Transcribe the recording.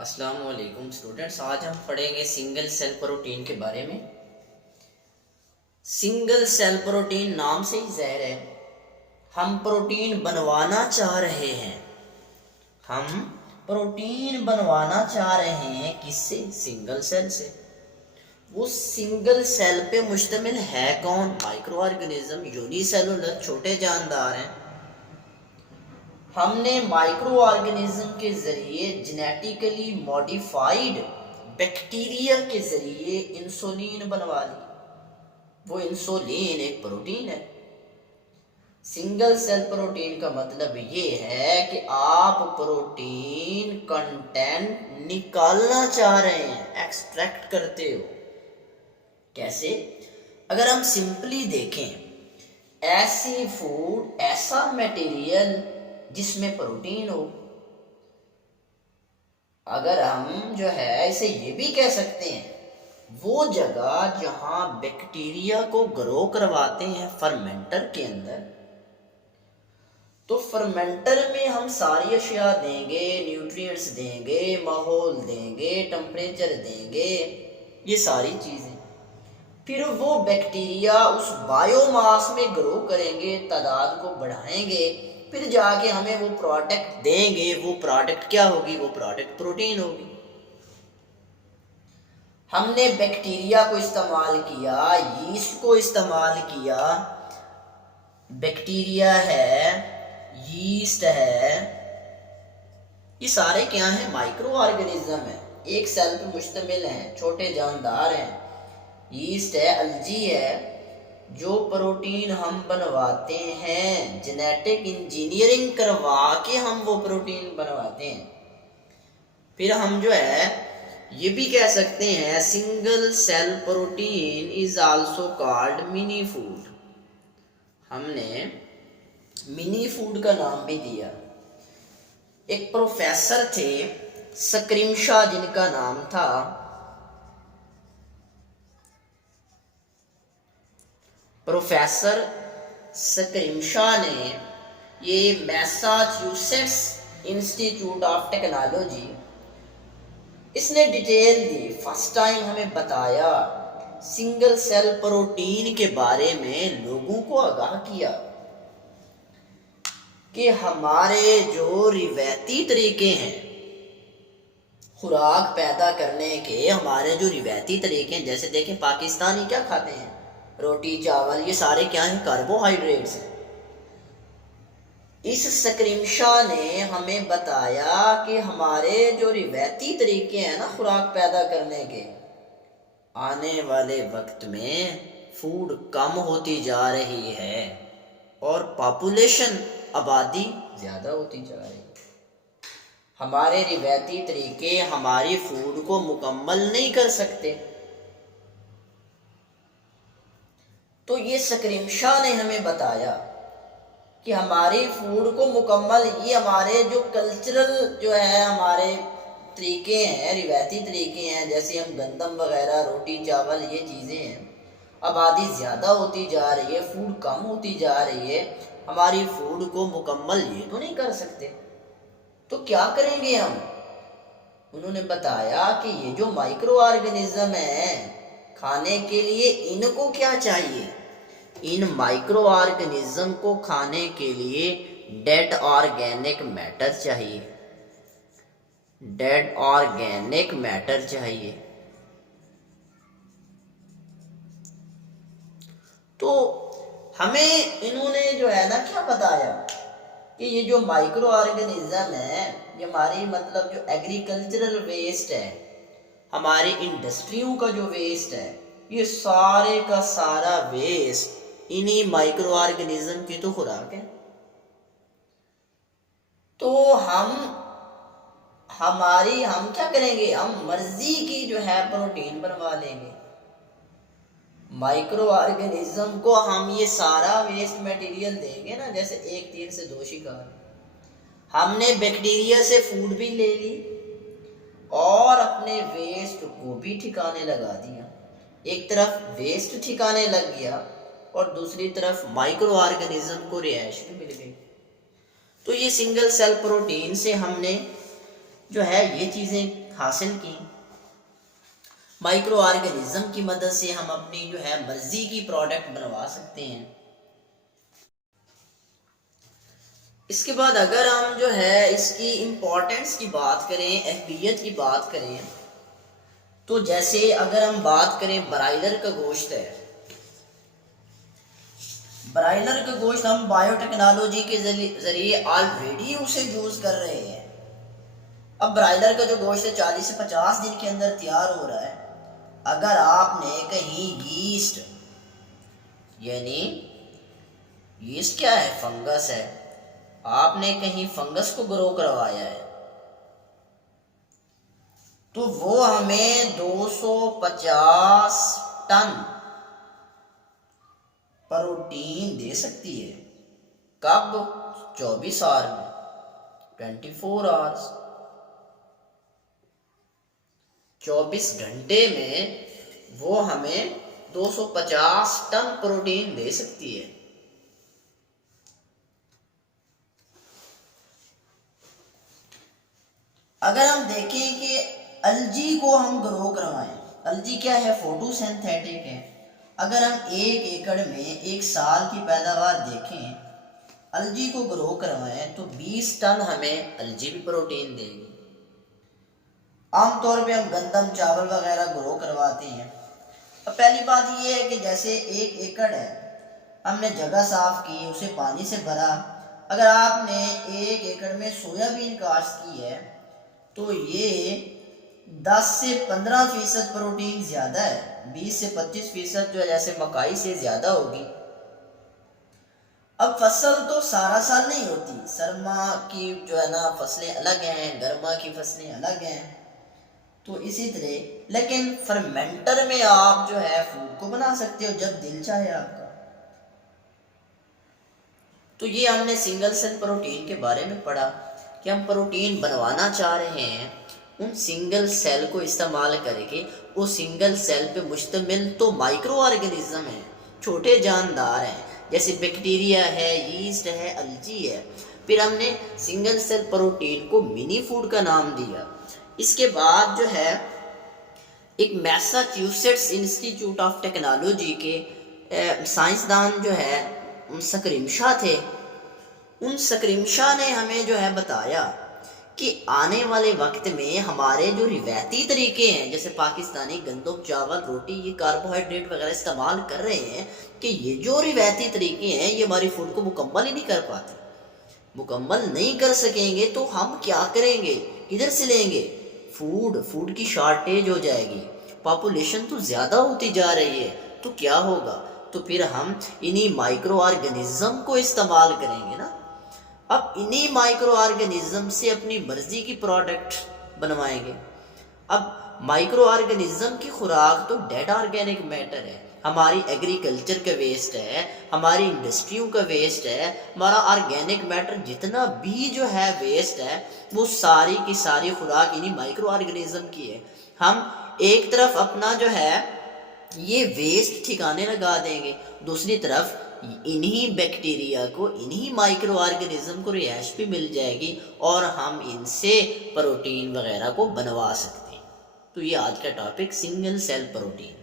अस्सलाम वालेकुम स्टूडेंट्स। आज हम पढ़ेंगे सिंगल सेल प्रोटीन के बारे में। सिंगल सेल प्रोटीन नाम से ही ज़ाहिर है हम प्रोटीन बनवाना चाह रहे हैं। हम प्रोटीन बनवाना चाह रहे हैं किससे? सिंगल सेल से। वो सिंगल सेल पे मुश्तमिल है कौन? माइक्रो ऑर्गेनिज्म, यूनिसेलुलर, छोटे जानदार हैं। हमने माइक्रो ऑर्गेनिज्म के ज़रिए जेनेटिकली मॉडिफाइड बैक्टीरिया के ज़रिए इंसुलिन बनवा ली। वो इंसुलिन एक प्रोटीन है। सिंगल सेल प्रोटीन का मतलब ये है कि आप प्रोटीन कंटेंट निकालना चाह रहे हैं, एक्सट्रैक्ट करते हो। कैसे? अगर हम सिंपली देखें, ऐसी फूड, ऐसा मटेरियल जिसमें प्रोटीन हो। अगर हम जो है इसे ये भी कह सकते हैं, वो जगह जहां बैक्टीरिया को ग्रो करवाते हैं फर्मेंटर के अंदर, तो फर्मेंटर में हम सारी अशिया देंगे, न्यूट्रिएंट्स देंगे, माहौल देंगे, टेम्परेचर देंगे, ये सारी चीज़ें। फिर वो बैक्टीरिया उस बायोमास में ग्रो करेंगे, तादाद को बढ़ाएंगे, फिर जाके हमें वो प्रोडक्ट देंगे। वो प्रोडक्ट क्या होगी? वो प्रोडक्ट प्रोटीन होगी। हमने बैक्टीरिया को इस्तेमाल किया, यीस्ट को इस्तेमाल किया। बैक्टीरिया है, यीस्ट है, ये सारे क्या हैं? माइक्रो ऑर्गेनिज्म है, एक सेल पर मुश्तमिल हैं, छोटे जानदार हैं। यीस्ट है, अलजी है, जो प्रोटीन हम बनवाते हैं, जेनेटिक इंजीनियरिंग करवा के हम वो प्रोटीन बनवाते हैं। फिर हम जो है ये भी कह सकते हैं single cell protein is also called mini food. हमने मिनी फूड का नाम भी दिया। एक प्रोफेसर थे स्क्रिमशा, जिनका नाम था। प्रोफेसर स्क्रिमशा ने ये मैसाचुसेट्स इंस्टीट्यूट ऑफ टेक्नोलॉजी, इसने डिटेल दी, फर्स्ट टाइम हमें बताया, सिंगल सेल प्रोटीन के बारे में लोगों को आगाह किया कि हमारे जो रिवायती तरीके हैं खुराक पैदा करने के, हमारे जो रिवायती तरीके हैं, जैसे देखें पाकिस्तानी क्या खाते हैं? रोटी चावल, ये सारे क्या हैं? कार्बोहाइड्रेट्स हैं। इस स्क्रिमशा ने हमें बताया कि हमारे जो रिवायती तरीके हैं ना खुराक पैदा करने के, आने वाले वक्त में फूड कम होती जा रही है और पॉपुलेशन, आबादी ज़्यादा होती जा रही है। हमारे रिवायती तरीके हमारी फूड को मुकम्मल नहीं कर सकते। तो ये स्क्रिमशा ने हमें बताया कि हमारी फूड को मुकम्मल, ये हमारे जो कल्चरल जो है हमारे तरीके हैं, रिवायती तरीके हैं, जैसे हम गंदम वगैरह, रोटी चावल, ये चीज़ें हैं, आबादी ज़्यादा होती जा रही है, फूड कम होती जा रही है, हमारी फूड को मुकम्मल ये तो नहीं कर सकते। तो क्या करेंगे हम? उन्होंने बताया कि ये जो माइक्रो ऑर्गेनिज्म है, खाने के लिए इनको क्या चाहिए? इन माइक्रो ऑर्गेनिज्म को खाने के लिए डेड ऑर्गेनिक मैटर चाहिए। डेड ऑर्गेनिक मैटर चाहिए। तो हमें इन्होंने जो है ना क्या बताया कि ये जो माइक्रो ऑर्गेनिज्म है, ये हमारी मतलब जो एग्रीकल्चरल वेस्ट है, हमारी इंडस्ट्रियों का जो वेस्ट है, ये सारे का सारा वेस्ट इन्हीं माइक्रो ऑर्गेनिज्म की तो खुराक है। तो हम क्या करेंगे? हम मर्जी की जो है प्रोटीन बनवा लेंगे। माइक्रो ऑर्गेनिज्म को हम ये सारा वेस्ट मटेरियल देंगे ना, जैसे एक तीर से दो शिकार। हमने बैक्टीरिया से फूड भी ले ली और अपने वेस्ट को भी ठिकाने लगा दिया। एक तरफ वेस्ट ठिकाने लग गया और दूसरी तरफ माइक्रो ऑर्गेनिज्म को रिहाइश भी मिल गई। तो ये सिंगल सेल प्रोटीन से हमने جو ہے یہ چیزیں حاصل کی۔ مائکرو آرگنزم کی مدد سے ہم اپنی جو ہے مرضی کی پروڈکٹ بنوا سکتے ہیں۔ اس کے بعد اگر ہم جو ہے اس کی امپورٹنس کی بات کریں، اہمیت کی بات کریں، تو جیسے اگر ہم بات کریں برائلر کا گوشت ہے، برائلر کا گوشت ہم بائیو ٹیکنالوجی کے ذریعے آلریڈی اسے یوز کر رہے ہیں۔ اب برائلر کا جو گوشت ہے 40 سے 50 دن کے اندر تیار ہو رہا ہے۔ اگر آپ نے کہیں یسٹ، یعنی یسٹ کیا ہے؟ فنگس ہے، آپ نے کہیں فنگس کو گرو کروایا ہے تو وہ ہمیں 250 ٹن پروٹین دے سکتی ہے۔ کب؟ 24 آور میں، 24 آورس، 24 گھنٹے میں وہ ہمیں 250 ٹن پروٹین دے سکتی ہے۔ اگر ہم دیکھیں کہ الجی کو ہم گرو کروائیں، الجی کیا ہے؟ فوٹو سینتھیٹک ہے۔ اگر ہم 1 ایکڑ میں 1 سال کی پیداوار دیکھیں، الجی کو گرو کروائیں تو 20 ٹن ہمیں الجی بھی پروٹین دے گی۔ عام طور پہ ہم گندم، چاول وغیرہ گرو کرواتے ہیں۔ اب پہلی بات یہ ہے کہ جیسے 1 ایکڑ ہے، ہم نے جگہ صاف کی، اسے پانی سے بھرا۔ اگر آپ نے 1 ایکڑ میں سویا بین کاشت کی ہے تو یہ 10 سے 15% پروٹین زیادہ ہے، 20 سے 25% جو ہے جیسے مکائی سے زیادہ ہوگی۔ اب فصل تو سارا سال نہیں ہوتی، سرما کی جو ہے نا فصلیں الگ ہیں، گرما کی فصلیں الگ ہیں، تو اسی طرح لیکن فرمنٹر میں آپ جو ہے فوڈ کو بنا سکتے ہو جب دل چاہے آپ کا۔ تو یہ ہم نے سنگل سیل پروٹین کے بارے میں پڑھا کہ ہم پروٹین بنوانا چاہ رہے ہیں، ان سنگل سیل کو استعمال کریں گے۔ وہ سنگل سیل پہ مشتمل تو مائکرو آرگنزم ہیں، چھوٹے جاندار ہیں، جیسے بیکٹیریا ہے، یسٹ ہے، الجی ہے۔ پھر ہم نے سنگل سیل پروٹین کو منی فوڈ کا نام دیا۔ اس کے بعد جو ہے ایک میساچیوسیٹس انسٹیٹیوٹ آف ٹیکنالوجی کے سائنسدان جو ہے سکرمشا تھے، ان سکرمشا نے ہمیں جو ہے بتایا کہ آنے والے وقت میں ہمارے جو روایتی طریقے ہیں، جیسے پاکستانی گندم، چاول، روٹی، یہ کاربوہائیڈریٹ وغیرہ استعمال کر رہے ہیں، کہ یہ جو روایتی طریقے ہیں یہ ہماری فوڈ کو مکمل ہی نہیں کر پاتے۔ مکمل نہیں کر سکیں گے تو ہم کیا کریں گے؟ کدھر سے لیں گے؟ فوڈ کی شارٹیج ہو جائے گی، پاپولیشن تو زیادہ ہوتی جا رہی ہے، تو کیا ہوگا؟ تو پھر ہم انہی مائکرو آرگنزم کو استعمال کریں گے نا۔ اب انہی مائکرو آرگنزم سے اپنی مرضی کی پروڈکٹ بنوائیں گے۔ اب مائکرو آرگنزم کی خوراک تو ڈیڈ آرگینک میٹر ہے، ہماری ایگریکلچر کا ویسٹ ہے، ہماری انڈسٹریوں کا ویسٹ ہے، ہمارا آرگینک میٹر جتنا بھی جو ہے ویسٹ ہے، وہ ساری کی ساری خوراک انہی مائکرو آرگنزم کی ہے۔ ہم ایک طرف اپنا جو ہے یہ ویسٹ ٹھکانے لگا دیں گے، دوسری طرف انہی بیکٹیریا کو، انہی مائکرو آرگنزم کو رہائش بھی مل جائے گی اور ہم ان سے پروٹین وغیرہ کو بنوا سکتے ہیں۔ تو یہ آج کا ٹاپک سنگل سیل پروٹین۔